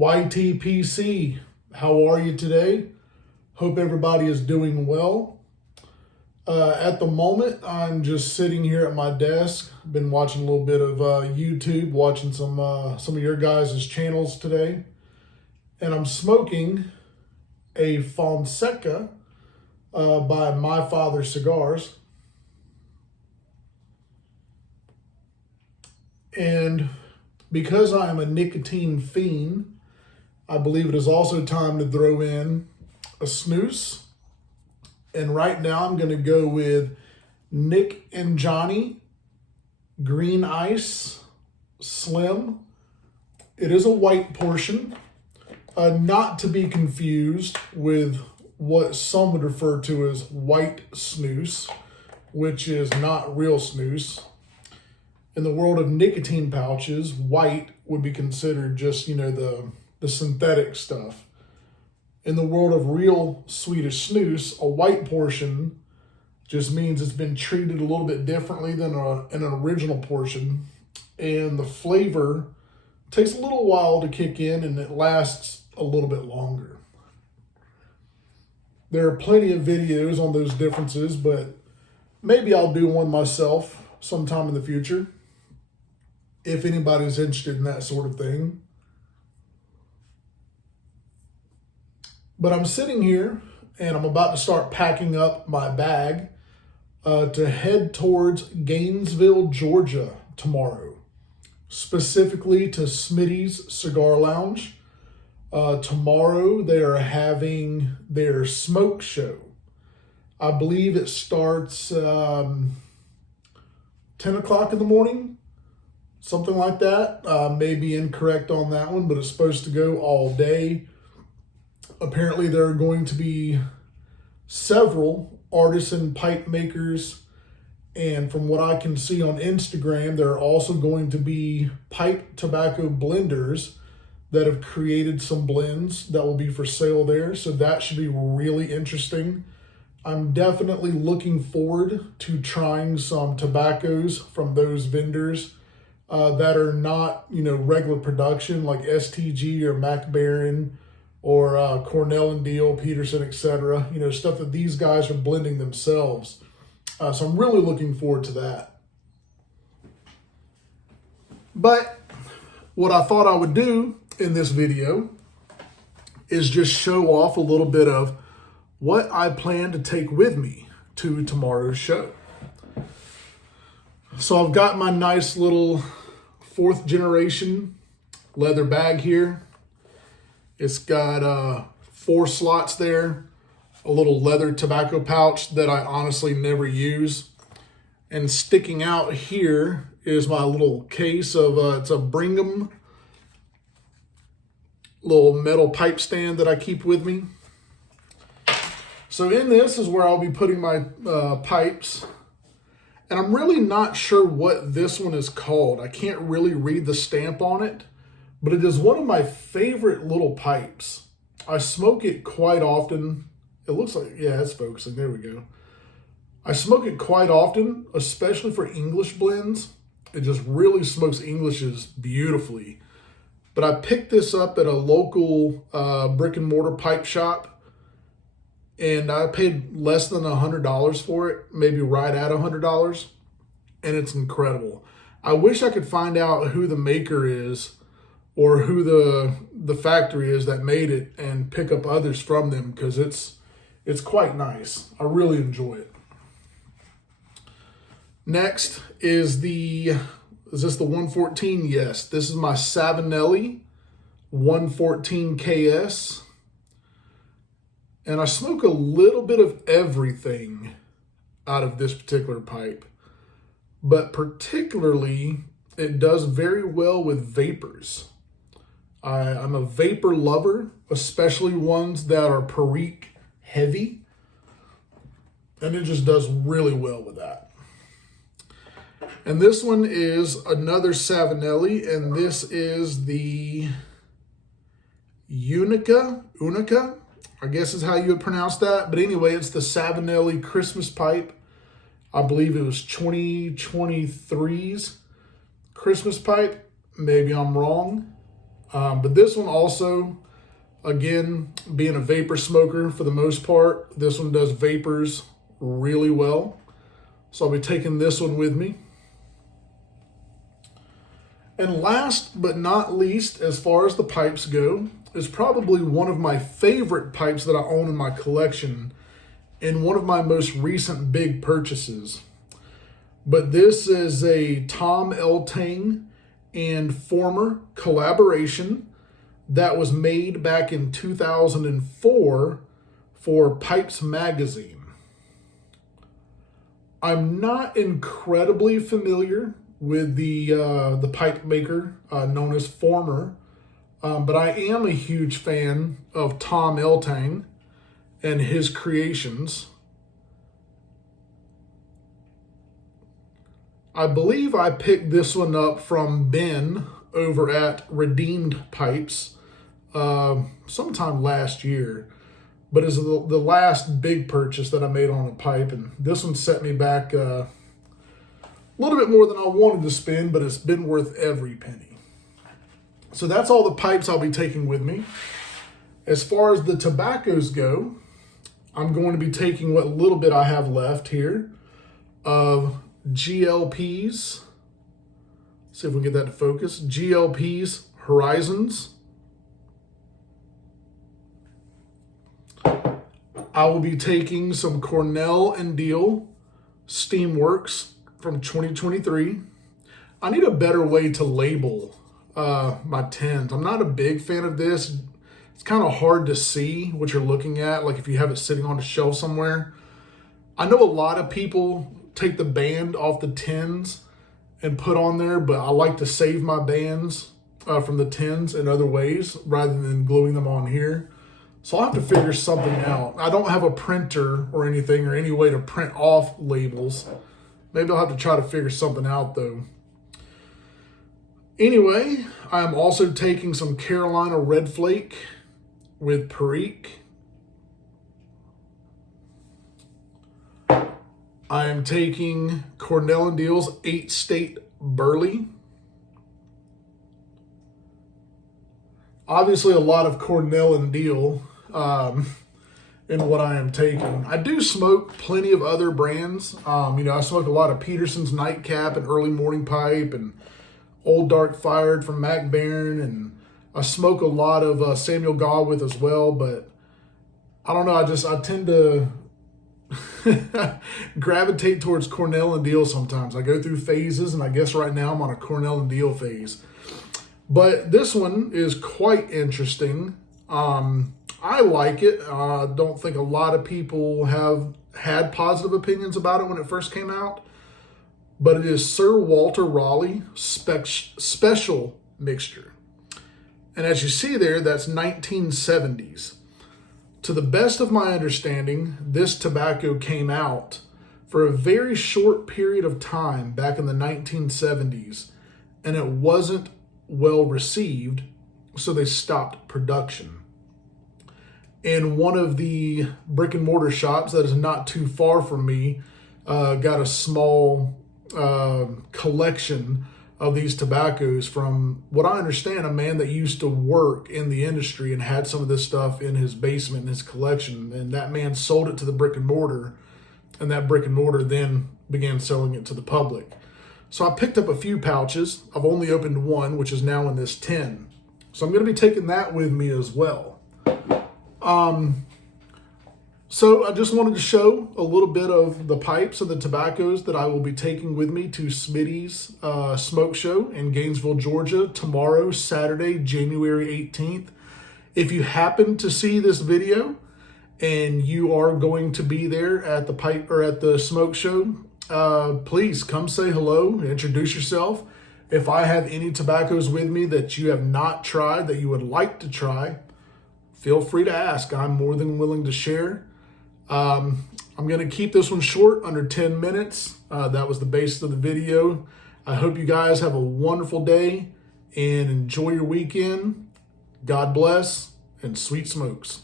YTPC, how are you today? Hope everybody is doing well. At the moment, I'm just sitting here at my desk. Been watching a little bit of YouTube, watching some of your guys' channels today. And I'm smoking a Fonseca by My Father Cigars. And because I am a nicotine fiend, I believe it is also time to throw in a snooze. And right now I'm going to go with Nick and Johnny Green Ice Slim. It is a white portion, not to be confused with what some would refer to as white snooze, which is not real snooze. In the world of nicotine pouches, white would be considered just, the synthetic stuff. In the world of real Swedish snus, a white portion just means it's been treated a little bit differently than an original portion. And the flavor takes a little while to kick in and it lasts a little bit longer. There are plenty of videos on those differences, but maybe I'll do one myself sometime in the future if anybody's interested in that sort of thing. But I'm sitting here and I'm about to start packing up my bag to head towards Gainesville, Georgia tomorrow, specifically to Smittys Cigar Lounge. Tomorrow they are having their smoke show. I believe it starts 10 o'clock in the morning, something like that. May be incorrect on that one, but it's supposed to go all day. Apparently there are going to be several artisan pipe makers, and from what I can see on Instagram, there are also going to be pipe tobacco blenders that have created some blends that will be for sale there, so that should be really interesting. I'm definitely looking forward to trying some tobaccos from those vendors that are not, regular production like STG or Mac Baren or Cornell and Deal, Peterson, etc. Stuff that these guys are blending themselves. So I'm really looking forward to that. But what I thought I would do in this video is just show off a little bit of what I plan to take with me to tomorrow's show. So I've got my nice little 4th generation leather bag here. It's got 4 slots there, a little leather tobacco pouch that I honestly never use. And sticking out here is my little case of, it's a Brigham little metal pipe stand that I keep with me. So in this is where I'll be putting my pipes. And I'm really not sure what this one is called. I can't really read the stamp on it. But it is one of my favorite little pipes. I smoke it quite often. It looks like, yeah, it's focusing. There we go. I smoke it quite often, especially for English blends. It just really smokes Englishes beautifully. But I picked this up at a local brick and mortar pipe shop. And I paid less than $100 for it, maybe right at $100. And it's incredible. I wish I could find out who the maker is or who the factory is that made it and pick up others from them, because it's quite nice. I really enjoy it. Next is this the 114? Yes, this is my Savinelli 114 KS. And I smoke a little bit of everything out of this particular pipe, but particularly it does very well with vapors. I'm a vapor lover, especially ones that are Perique heavy, and it just does really well with that. And this one is another Savinelli, and this is the Unica, I guess is how you would pronounce that. But anyway, it's the Savinelli Christmas pipe. I believe it was 2023's Christmas pipe. Maybe I'm wrong. But this one also, again, being a vapor smoker for the most part, this one does vapors really well. So I'll be taking this one with me. And last but not least, as far as the pipes go, is probably one of my favorite pipes that I own in my collection and one of my most recent big purchases. But this is a Tom L. Tang and Former collaboration that was made back in 2004 for Pipes Magazine. I'm not incredibly familiar with the pipe maker known as Former, but I am a huge fan of Tom L. Tang and his creations. I believe I picked this one up from Ben over at Redeemed Pipes sometime last year. But it's the last big purchase that I made on a pipe, and this one set me back a little bit more than I wanted to spend, but it's been worth every penny. So that's all the pipes I'll be taking with me. As far as the tobaccos go, I'm going to be taking what little bit I have left here of GLP's. See if we can get that to focus. GLP's Horizons. I will be taking some Cornell and Deal Steamworks from 2023. I need a better way to label my tins. I'm not a big fan of this. It's kind of hard to see what you're looking at, like if you have it sitting on a shelf somewhere. I know a lot of people take the band off the tins and put on there, but I like to save my bands from the tins in other ways rather than gluing them on here. So I'll have to figure something out. I don't have a printer or anything or any way to print off labels. Maybe I'll have to try to figure something out though. Anyway, I'm also taking some Carolina Red Flake with Perique. I am taking Cornell and Deal's 8 State Burley. Obviously a lot of Cornell and Deal in what I am taking. I do smoke plenty of other brands. I smoke a lot of Peterson's Nightcap and Early Morning Pipe and Old Dark Fired from Mac Baren, and I smoke a lot of Samuel Gawith as well, but I don't know, I tend to gravitate towards Cornell and Deal sometimes. I go through phases, and I guess right now I'm on a Cornell and Deal phase. But this one is quite interesting. I like it. I don't think a lot of people have had positive opinions about it when it first came out. But it is Sir Walter Raleigh Special Mixture. And as you see there, that's 1970s. To the best of my understanding, this tobacco came out for a very short period of time back in the 1970s, and it wasn't well received, so they stopped production. And one of the brick and mortar shops that is not too far from me got a small collection of these tobaccos from, what I understand, a man that used to work in the industry and had some of this stuff in his basement in his collection. And that man sold it to the brick and mortar, and that brick and mortar then began selling it to the public. So I picked up a few pouches. I've only opened one, which is now in this tin. So I'm going to be taking that with me as well. So I just wanted to show a little bit of the pipes and the tobaccos that I will be taking with me to Smittys Smokeshow in Gainesville, Georgia tomorrow, Saturday, January 18th. If you happen to see this video and you are going to be there at the pipe or at the smoke show, please come say hello, introduce yourself. If I have any tobaccos with me that you have not tried, that you would like to try, feel free to ask. I'm more than willing to share. I'm going to keep this one short, under 10 minutes. That was the basis of the video. I hope you guys have a wonderful day and enjoy your weekend. God bless and sweet smokes.